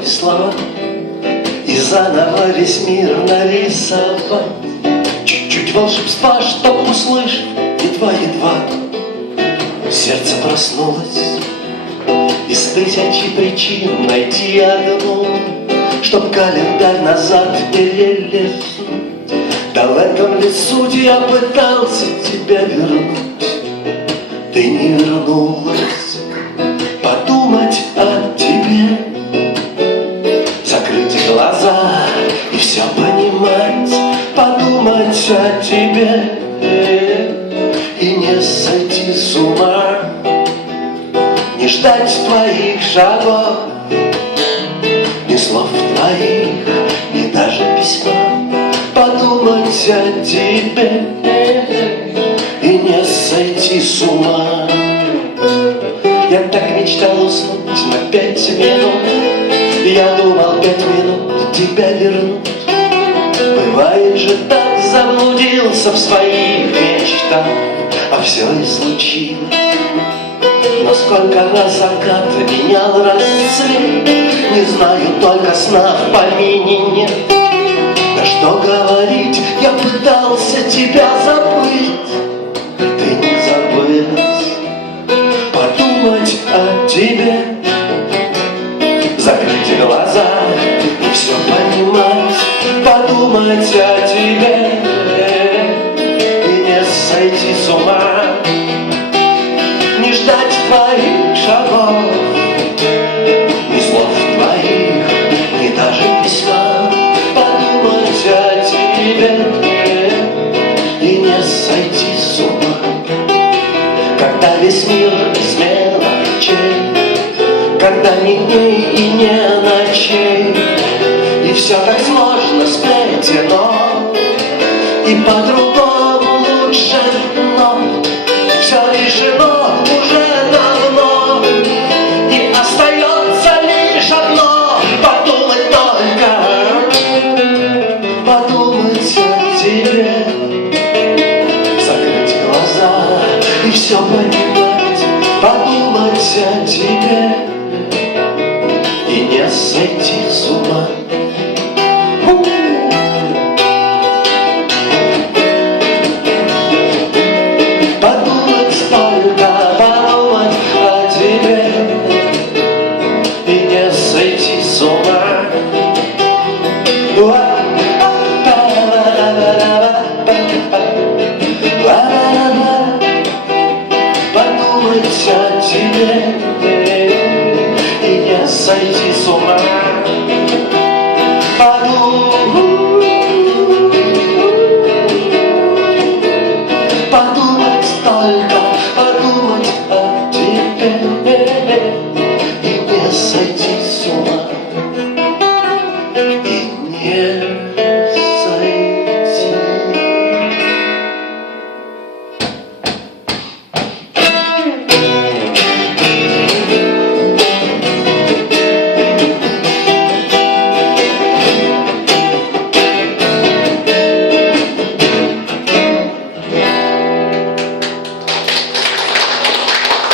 тобой слова и заново весь мир нарисовать. Чуть-чуть волшебства, чтоб услышать едва-едва. Сердце проснулось из тысячи причин найти одну, чтоб календарь назад перелистнуть. Да в этом лесу я пытался тебя вернуть, ты не вернулась. Подумать о тебе, закрыть глаза и все понимать. Подумать о тебе и не сойти с ума, не ждать твоих шагов, ни слов твоих, ни даже письма. Подумать о тебе и не сойти с ума. Я так мечтал уснуть на 5 минут, я думал 5 минут тебя вернуть. Бывает же так, заблудился в своих мечтах, а все и случилось. Но сколько раз закат менял расцвет, не знаю, только сна в помине нет. Да что говорить, я пытался тебя забыть, ты не забылась. Подумать о тебе, закрыть глаза и все понимать. Подумать о тебе и не сойти с ума, не ждать твоих шагов, ни слов твоих, ни даже письма. Подумать о тебе и не сойти с ума. Когда весь мир без мелочей, когда ни дней и не ночей, и все так сложно сплетено, и по-другому лучше, но все решено уже давно, и остается лишь одно — подумать только, подумать о тебе, закрыть глаза и все понимать. Подумать о тебе и не сойти с ума. Подумать только, подумать о тебе и не сойти с ума. Подумать о тебе и не сойти с ума. Подумать только, подумать о тебе и не сойти